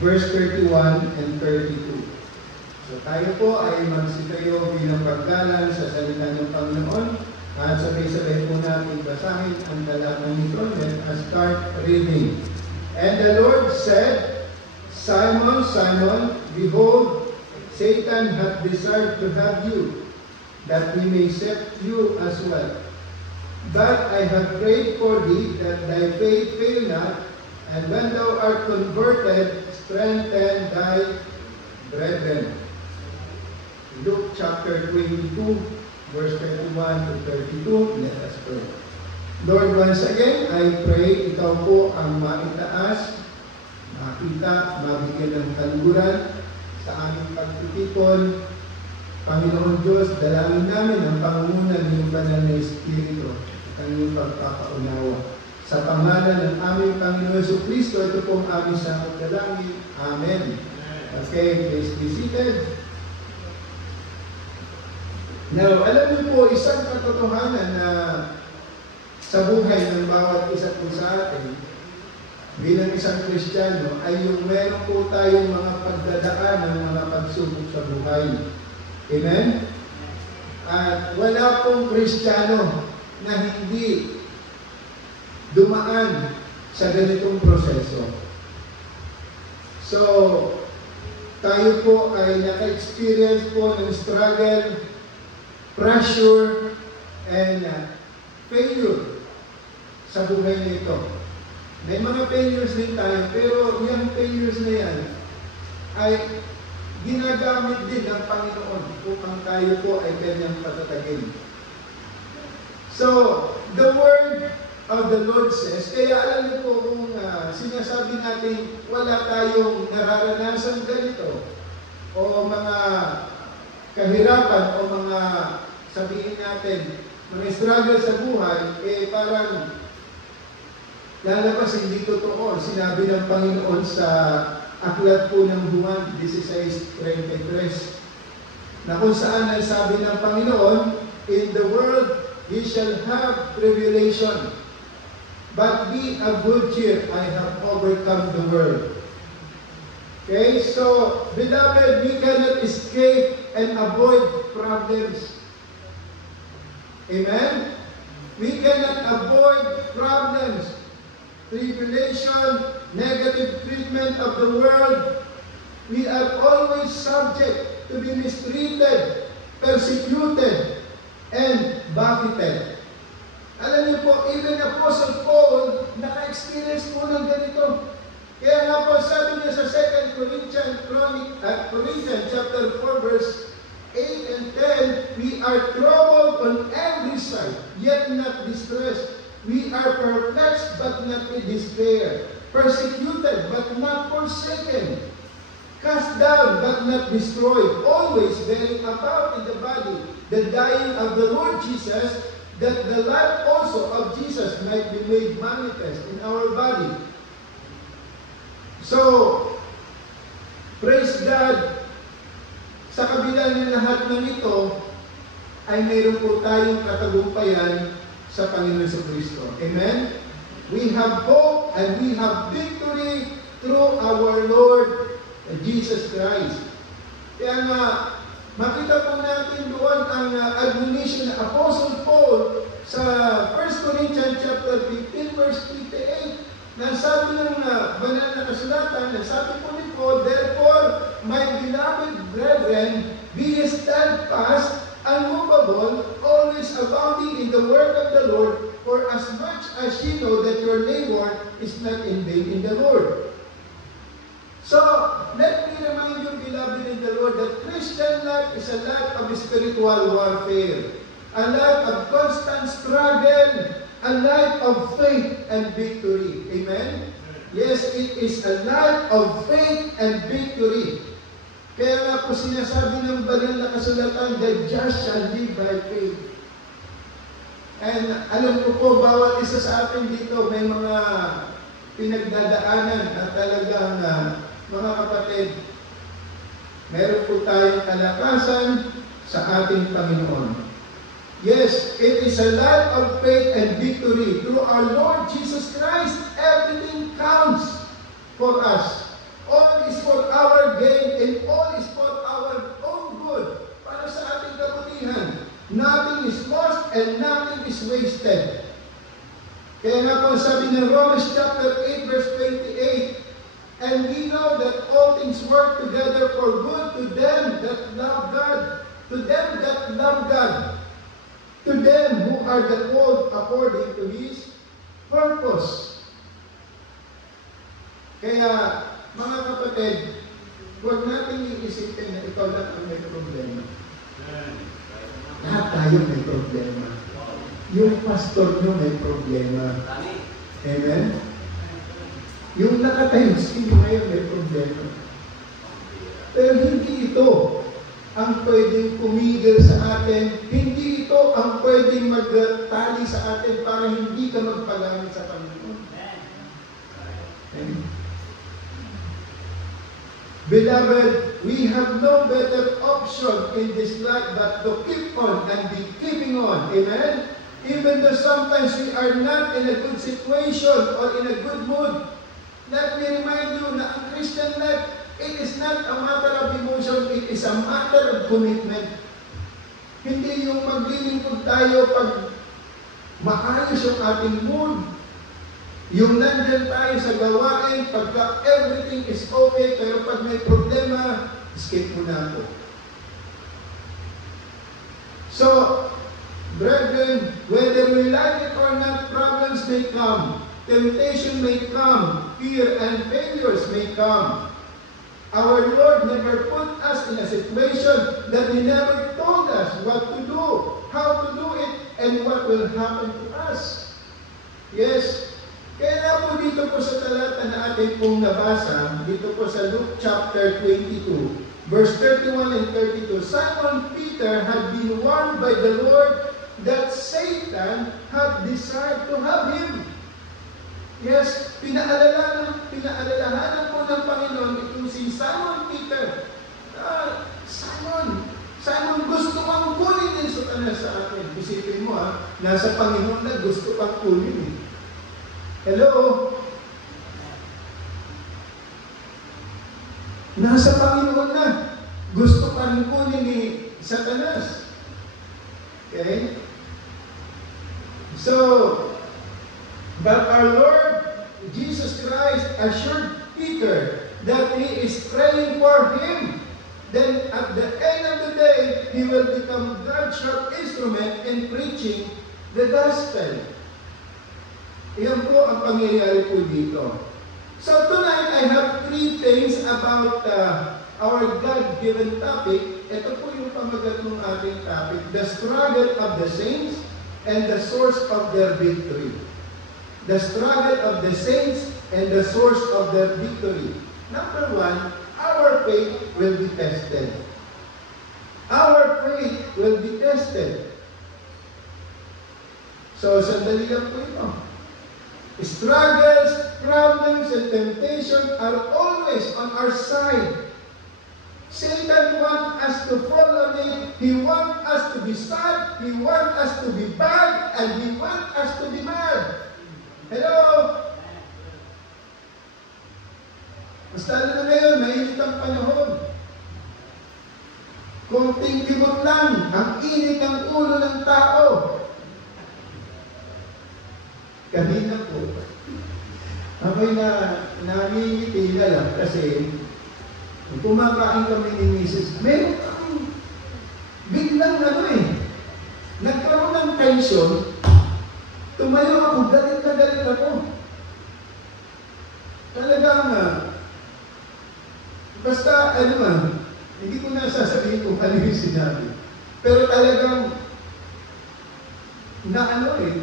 verse 31 and 32. So tayo po ay magsitayo bilang paggalang sa salita ng Panginoon at sabay-sabay po natin basahin ang talatang nito. Let us start reading. And the Lord said, Simon, Simon, behold, Satan hath desired to have you, that he may set you as well. But I have prayed for thee, that thy faith fail not, and when thou art converted, strengthen thy brethren. Luke chapter 22, verse 31 to 32. Let us pray. Lord, once again, I pray ikaw po ang maitaas, makita, mabigyan ng kaluguran sa aming pagtitipon. Panginoon Diyos, dalangin namin ang pangunguna ng iyong banal na Espiritu at ang iyong pagpapaunawa. Sa pangalan ng aming Panginoon Jesucristo, ito pong aming sakot dalangin. Amen. Okay, please be seated. Now, alam niyo po, isang katotohanan na sa buhay ng bawat isa po sa atin, bilang isang Kristiyano, ay yung meron po tayong mga pagdadaan ng mga pagsubok sa buhay. Amen? At wala pong Kristiyano na hindi dumaan sa ganitong proseso. So, tayo po ay naka-experience po ng struggle, pressure, and failure sa buhay nito. May mga failures din tayo, pero yung failures na yan ay ginagamit din ng Panginoon upang tayo po ay kanyang patatagin. So, the word of the Lord says, kaya alam niyo po kung sinasabi natin wala tayong nararanasan ganito o mga kahirapan o mga sabihin natin mga struggle sa buhay, parang lalabas hindi totoo. Sinabi ng Panginoon sa aklat po ng Juan 16:33 na kung saan ay sabi ng Panginoon, in the world ye shall have tribulation, but be of good cheer, I have overcome the world. Okay, so beloved, we cannot escape and avoid problems. Amen? We cannot avoid problems, tribulation, negative treatment of the world. We are always subject to be mistreated, persecuted, and buffeted. Alam niyo po, even Apostle Paul, naka-experience po ng ganito. Kaya nga po, sabi niya sa 2 Corinthians chapter 4, verse 8 and 10, we are troubled on every side, yet not distressed. We are perplexed, but not in despair. Persecuted, but not forsaken. Cast down, but not destroyed. Always bearing about in the body the dying of the Lord Jesus, that the life also of Jesus might be made manifest in our body. So, praise God, sa kabila ng lahat ng ito, ay mayroon po tayong katagumpayan sa Panginoon Jesucristo. Amen? We have hope and we have victory through our Lord Jesus Christ. Kaya nga, makita po natin doon ang admonition ng Apostle Paul sa 1 Corinthians chapter 15, verse 28, na sabi ng banal na kasulatan, na sabi po ni Paul, therefore, my beloved brethren, be steadfast, unmovable, always abounding in the work of the Lord, for as much as ye know that your labor is not in vain in the Lord. So, let me remind you, beloved in the Lord, that Christian life is a life of spiritual warfare, a life of constant struggle, a life of faith and victory. Amen? Yes, it is a life of faith and victory. Kaya nga po sinasabi ng banal na kasulatan, the just shall live by faith. And alam ko po, bawat isa sa atin dito may mga pinagdadaanan at talagang mga kapatid, meron po tayong kalakasan sa ating Panginoon. Yes, it is a life of faith and victory. Through our Lord Jesus Christ, everything counts for us. All is Kaya nga po sabi ng Romans chapter 8 verse 28, and we know that all things work together for good to them that love God, to them that love God, to them who are the called according to His purpose. Kaya, mga kapatid, huwag natin iisipin na ikaw lang ang may problema. Lahat tayo may problema. Yung pastor nyo may problema. Amen? Yung nakatayo sa inyo ngayon may problema. Pero hindi ito ang pwedeng kumigil sa atin. Hindi ito ang pwedeng magtali sa atin para hindi ka magpagamit sa Panginoon. Amen? Beloved, we have no better option in this life but to keep on and be keeping on. Amen? Even though sometimes we are not in a good situation or in a good mood, let me remind you na ang Christian life, it is not a matter of emotion, it is a matter of commitment. Hindi yung maglilingkod tayo pag maayos yung ating mood. Yung nandyan tayo sa gawain, pagka everything is okay, pero pag may problema, skip mo na ako. So, brethren, whether we like it or not, problems may come. Temptation may come, fear and failures may come. Our Lord never put us in a situation that He never told us what to do, how to do it, and what will happen to us. Yes, kaya po dito po sa talata na atin pong nabasa, dito po sa Luke chapter 22, verse 31 and 32, Simon Peter had been warned by the Lord that Satan had desired to have him. Yes, pinaalalahanan po ng Panginoon itong si Simon Peter. Simon, gusto kang kunin din sa atin. Isipin mo nasa Panginoon na gusto kang kunin eh. Hello? Nasa Panginoon na gusto ka rin kunin ni Satanas. Okay? So, but our Lord Jesus Christ assured Peter that He is praying for him. Then at the end of the day, he will become God's sharp instrument in preaching the gospel. Iyan po ang pangyayari po dito. So tonight, I have 3 things about our God-given topic. Ito po yung pamagat ng ating topic, the struggle of the saints and the source of their victory. The struggle of the saints and the source of their victory. Number 1, our faith will be tested. Our faith will be tested. So, sandali lang po ito. Struggles, problems, and temptation are always on our side. Satan wants us to fall on him. He wants us to be sad. He wants us to be bad. And he wants us to be mad. Hello? Mas lalo na ngayon, mainit ang panahon. Konting kimot lang, ang init ng ulo ng tao. Kanina po, ako'y nangingiti na lang kasi kumakain kami ni Mrs. Meron kang biglang nagkaroon ng tension, tumayo ako, galit na galit ako. Talagang, basta, hindi ko na sasabihin kung ano yung sinabi. Pero talagang,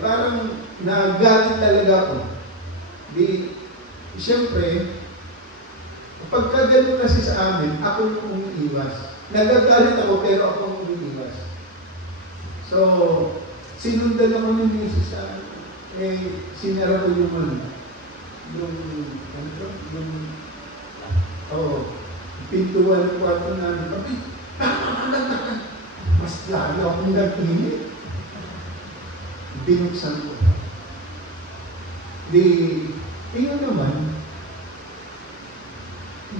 parang nagalit talaga ako. Siyempre, pagka gano'n kasi sa amin, ako yung umiiwas. Nagagalit ako, pero ako yung umiiwas. So, sinundan ako ng misis sa sinara ko yung pintuan ng kwarto namin. Mas lalo akong nag-init. Binuksan ko. Tingnan naman,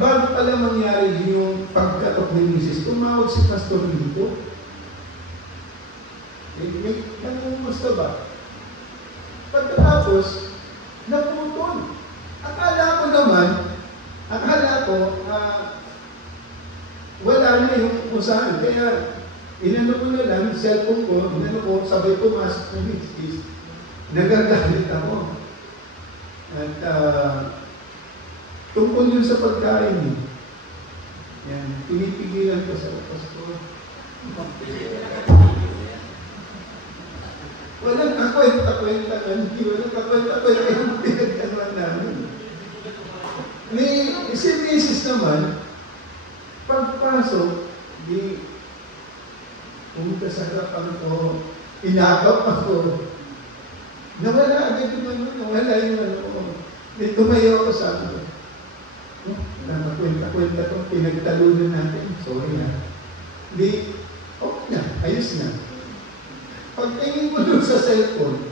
bago pala mangyari yung pagkatok ni Mrs., tumawag si Pastor dito. Nangumusta ba? Pagkatapos, ko, wala na yung usahan. Kaya, inano ko na lang, cellphone ko, inano ko, sabay pumasok ng misis. Nagagalit ako. At, tungkol yun sa pagkain eh. Yan, pinipigilan ko sa pastor. Walang kakwenta-kwenta, hindi walang kakwenta-kwenta yung pinagkanuan namin. Si Mrs. naman, pagpasok, di pumunta sa harapan ko, inakap ako. Nawala agad yung ano, nawala yung ano. Di tumayo ako sa ano. Nakakwenta-kwenta itong pinagtalunan natin. Sorry na. Di, okay na, ayos na. Pagtingin mo doon sa cellphone,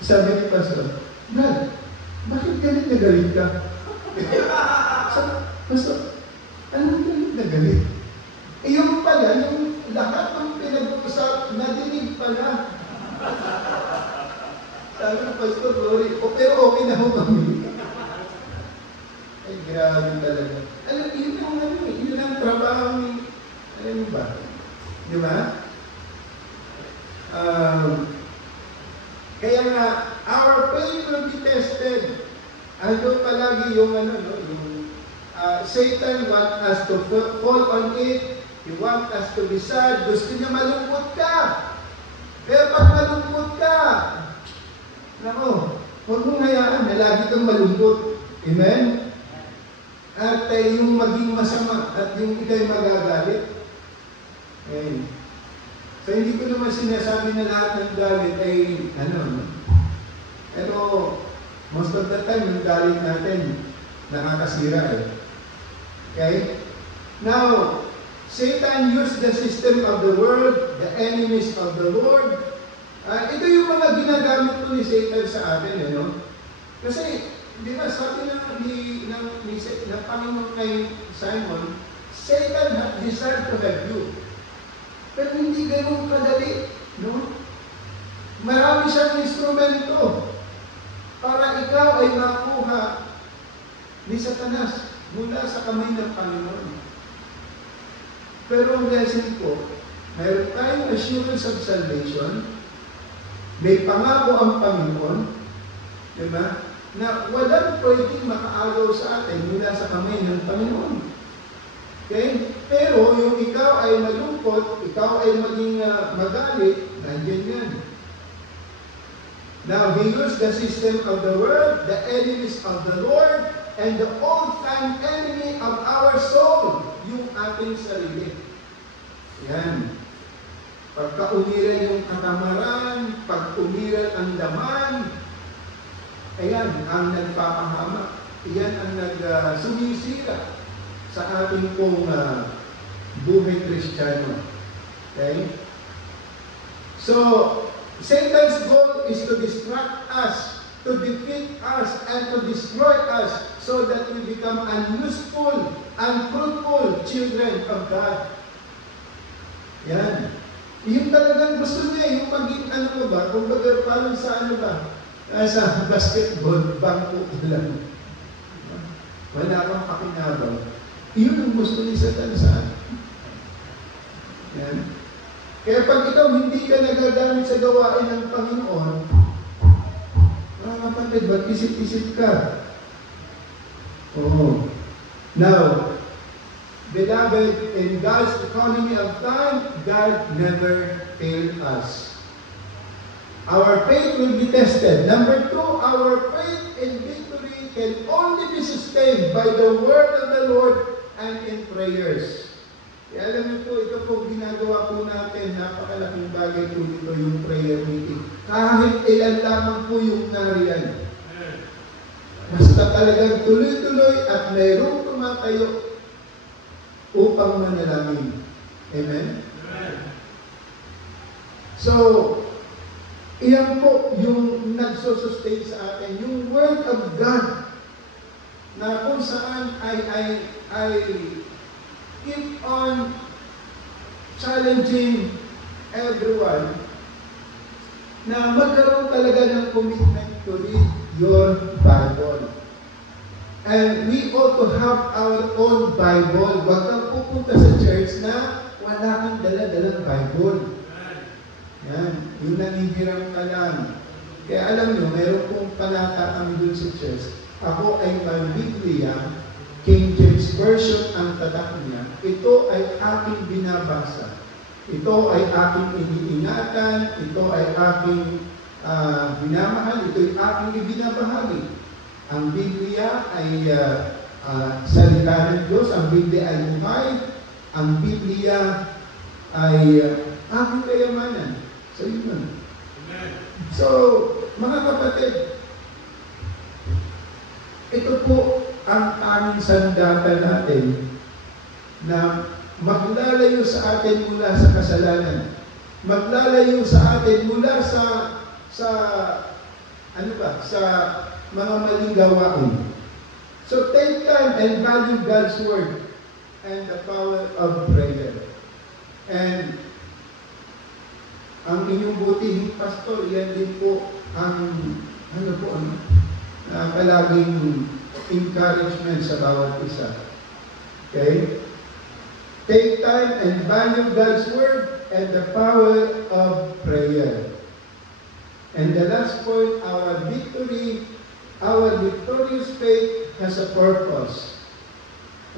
sabi ni Pastor, Brad, bakit galit na galit ka? Pastor, anong galit na galit? Yung pala, yung lahat ng pinag-uusap, nadinig pala. Sabi ng Pastor, sorry, pero okay na ho kami. Ay, grabe talaga. Alam, yun ang ano, yun ang trabaho ni, alam mo ba? Di ba? Kaya nga, our faith will be tested. Ano palagi yung ano, no? Yung, Satan wants us to fall on it. He wants us to be sad. Gusto niya malungkot ka. Pero pag malungkot ka, nako, huwag mong hayaan na lagi kang malungkot. Amen? At yung maging masama at yung ikay magagalit. Amen. So, hindi ko naman sinasabi na lahat ng galit ay, ano, pero most of the time, yung galit natin, nakakasira eh. Okay? Now, Satan used the system of the world, the enemies of the Lord. Ito yung mga ginagamit po ni Satan sa atin, no? Kasi, di ba, sabi ng Panginoon kay Simon, Satan has desired to have you. Pero hindi ganun kadali, no? Marami siyang instrumento para ikaw ay makuha ni Satanas mula sa kamay ng Panginoon. Pero ang lesson ko, mayroon tayong assurance of salvation, may pangako ang Panginoon, di ba? Na walang pwedeng makaagaw sa atin mula sa kamay ng Panginoon. Okay? Pero yung ikaw ay malungkot, ikaw ay maging magalit, nandiyan yan. Now, he used the system of the world, the enemies of the Lord, and the old-time enemy of our soul, yung ating sarili. Yan. Pagka umiral yung katamaran, pag umiral ang laman, ayan ang nagpapahama. Iyan ang nagsumisira sa ating pong buhay Kristiyano. Okay? So, Satan's goal is to distract us, to defeat us, and to destroy us so that we become unuseful, unfruitful children of God. Yan. Yung talagang gusto niya, yung maging ano ba, kung baga parang sa ano ba, sa basketball, bangko lang. Wala kang pakinabang. Iyon ang gusto ni Satan sa atin. Yan. Kaya pag ikaw hindi ka nagagamit sa gawain ng Panginoon, mga kapatid, ba't isip-isip ka? Oo. Now, beloved, in God's economy of time, God never failed us. Our faith will be tested. Number 2, our faith in victory can only be sustained by the word of the Lord and in prayers. Kaya alam niyo po, ito po ginagawa po natin, napakalaking bagay po dito yung prayer meeting. Kahit ilan lamang po yung nariyan. Basta talagang tuloy-tuloy at mayroong tumatayo upang manalangin. Amen? So, iyan po yung nagsusustain sa atin, yung Word of God na kung saan ay keep on challenging everyone na magkaroon talaga ng commitment to read your Bible. And we ought to have our own Bible. Huwag kang pupunta sa church na wala kang dala-dalang Bible. Yan. Yung nangihiram ka lang. Kaya alam nyo, meron pong panata kami dun sa church. Ako ay may Biblia, King James Version ang tatak niya. Ito ay aking binabasa. Ito ay aking iniingatan. Ito ay aking minamahal. Ito ay aking ibinabahagi. Ang Biblia ay salita ng Diyos. Ang Biblia ay buhay. Ang Biblia ay aking kayamanan. So, yun na. So, mga kapatid, ito po ang aming sandata natin na maglalayo sa atin mula sa kasalanan. Maglalayo sa atin mula sa mga maling gawain. So take time and value God's word and the power of prayer. And ang inyong butihing pastor, yan din po ang palaging encouragement sa bawat isa. Okay? Take time and value God's word and the power of prayer. And the last point, our victorious faith has a purpose.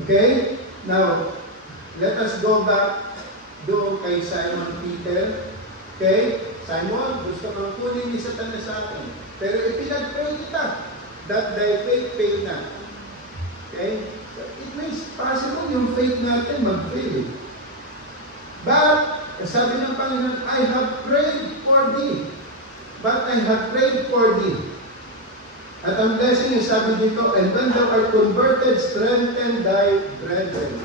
Okay? Now, let us go back doon kay Simon Peter. Okay? Simon, gusto mong kunin ni Satanas sa akin. Pero ipinag-pray kita that thy faith fail not. Okay? So, it means possible yung faith natin mag-fail. But, sabi ng Panginoon, I have prayed for thee. But I have prayed for thee. At ang blessing is sabi dito, and when thou art converted, strengthen thy brethren.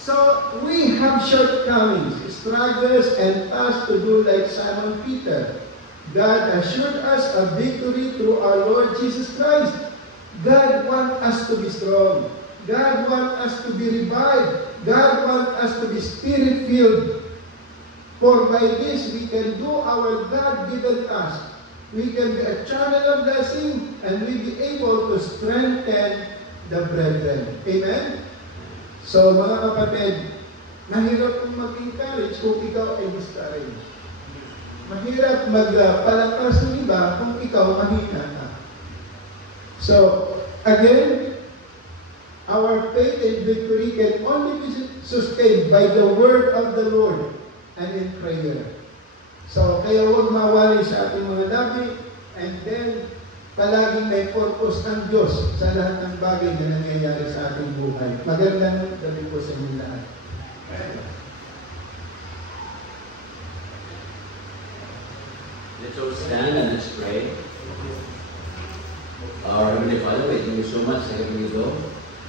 So, we have shortcomings, struggles, and tasks to do like Simon Peter. God assured us a victory through our Lord Jesus Christ. God wants us to be strong. God wants us to be revived. God wants us to be spirit-filled. For by this, we can do our God-given task. We can be a channel of blessing, and we be able to strengthen the brethren. Amen? So, mga kapatid, mahirap kung mag-encourage kung ikaw ay discouraged. Mahirap magpalakas ng iba kung ikaw mahina ka. So, again, our faith and victory can only be sustained by the word of the Lord and in prayer. So, kaya huwag mawali sa ating mga labi, and then, palaging may purpose ng Diyos sa lahat ng bagay na nangyayari sa ating buhay. Magandang gabi po sa inyo lahat. Let's all stand and let's pray. Our Heavenly Father, we thank you so much sa gabi ito.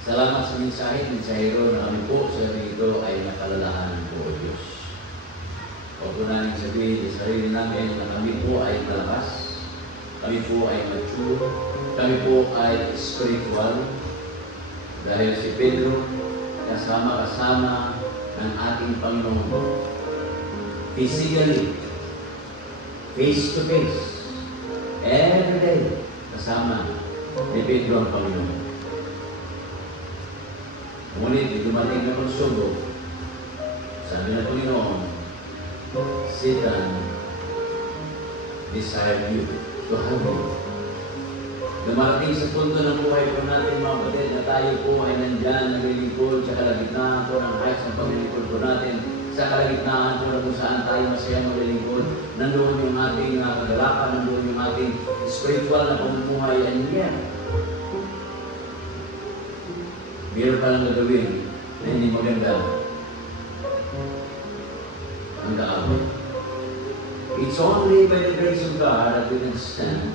Salamat sa mensahero na kami po sa gabi ito ay nakalalahanan po, O Diyos. Huwag po namin sabihin sa sarili namin na kami po ay malakas. Kami po ay mature, kami po ay spiritual, dahil si Pedro kasama-kasama ng ating Panginoon. Physically, face to face, every day, kasama ni Pedro ang Panginoon. Ngunit, dumating na konsugo, sabi ng Panginoon, Satan desired you to have you. Dumarating sa punto ng buhay po natin, mga kapatid, na tayo po ay nandyan, naglilingkod sa kalagitnaan po ng heights ng paglilingkod po natin, sa kalagitnaan po na kung saan tayo masaya maglilingkod. Nandoon yung ating kagalakan, nandoon yung ating spiritual na pamumuhay, and yet, meron palang gagawin na hindi maganda ang kaabot. It's only by the grace of God that we can stand.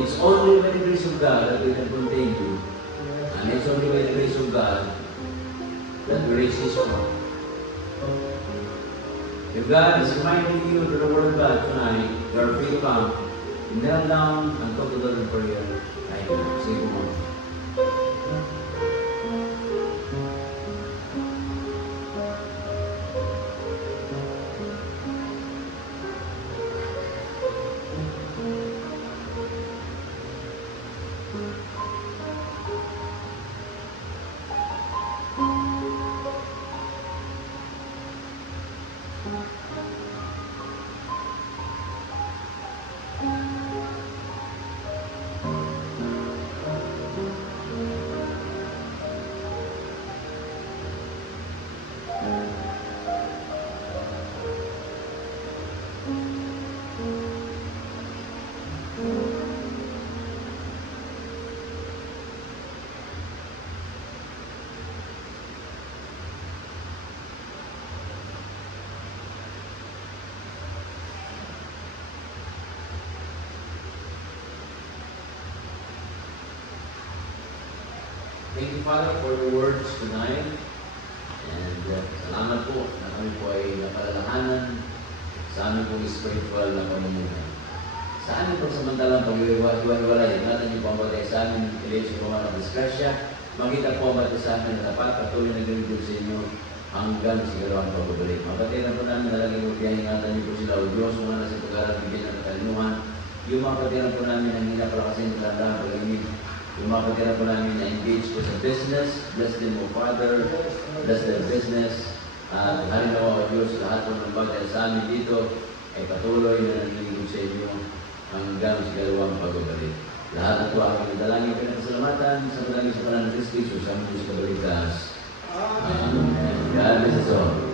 It's only by the grace of God that we can continue. And it's only by the grace of God that we reach this point. If God is reminding you to the Word of God tonight, you are free to come, kneel down and go to the Lord in prayer. Right now. Say good morning. Thank you, Father, for the words tonight. And salamat po na kami po ay napalalahanan sa aming pong spiritual na pamumuhay. Sa aming po samantalang pag-iwalay, ingatan niyo po ang batay sa amin, ilis yung mga disgrasya, makita po ang batay sa amin na dapat patuloy na ganito sa inyo hanggang siguro ang pagbabalik. Mabatay na po namin na laging magpiyang ingatan niyo po sila o Diyos, mga nasa pag-aaral, bigyan ng katalinuhan. Yung mga patira po namin ang hinapalakasin ng tandaan, pag-imig. Yung mga patira po namin na engage po sa business, bless them o Father, bless their business. Halimbawa o Diyos, lahat po ng bagay sa amin dito ay patuloy na nanginigod sa inyo hanggang siguro ang pagbabalik. Lahat na po ang dalangin pinakasalamatan sa madaming sa panahon ng Kristo, sa aming Diyos kabaligtas. Amen. God bless us all.